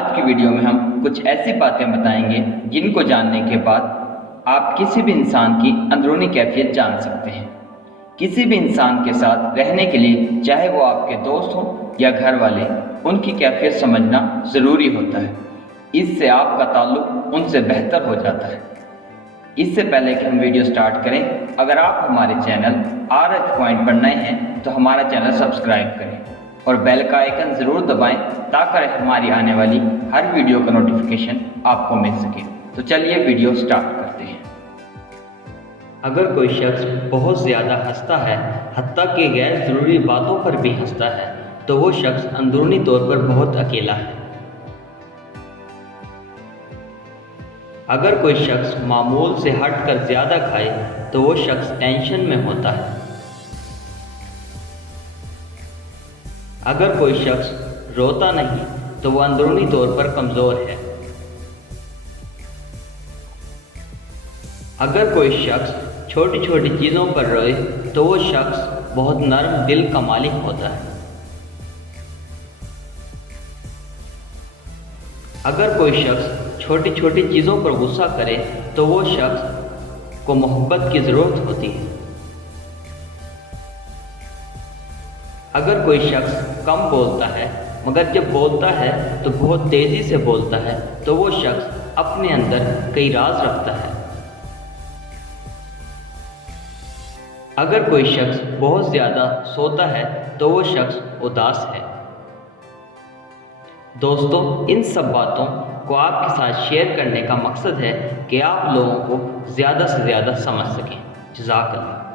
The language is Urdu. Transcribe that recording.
آج کی ویڈیو میں ہم کچھ ایسی باتیں بتائیں گے جن کو جاننے کے بعد آپ کسی بھی انسان کی اندرونی کیفیت جان سکتے ہیں۔ کسی بھی انسان کے ساتھ رہنے کے لیے چاہے وہ آپ کے دوست ہوں یا گھر والے، ان کی کیفیت سمجھنا ضروری ہوتا ہے۔ اس سے آپ کا تعلق ان سے بہتر ہو جاتا ہے۔ اس سے پہلے کہ ہم ویڈیو سٹارٹ کریں، اگر آپ ہمارے چینل RH پوائنٹ پر نئے ہیں تو ہمارا چینل سبسکرائب کریں اور بیل کا آئیکن ضرور دبائیں تاکہ ہماری آنے والی ہر ویڈیو کا نوٹیفیکیشن آپ کو مل سکے۔ تو چلیے ویڈیو سٹارٹ کرتے ہیں۔ اگر کوئی شخص بہت زیادہ ہنستا ہے، حتیٰ کہ غیر ضروری باتوں پر بھی ہنستا ہے، تو وہ شخص اندرونی طور پر بہت اکیلا ہے۔ اگر کوئی شخص معمول سے ہٹ کر زیادہ کھائے تو وہ شخص ٹینشن میں ہوتا ہے۔ اگر کوئی شخص روتا نہیں تو وہ اندرونی طور پر کمزور ہے۔ اگر کوئی شخص چھوٹی چھوٹی چیزوں پر روئے تو وہ شخص بہت نرم دل کا مالک ہوتا ہے۔ اگر کوئی شخص چھوٹی چھوٹی چیزوں پر غصہ کرے تو وہ شخص کو محبت کی ضرورت ہوتی ہے۔ اگر کوئی شخص کم بولتا ہے مگر جب بولتا ہے تو بہت تیزی سے بولتا ہے تو وہ شخص اپنے اندر کئی راز رکھتا ہے۔ اگر کوئی شخص بہت زیادہ سوتا ہے تو وہ شخص اداس ہے۔ دوستو، ان سب باتوں کو آپ کے ساتھ شیئر کرنے کا مقصد ہے کہ آپ لوگوں کو زیادہ سے زیادہ سمجھ سکیں۔ جزاک اللہ۔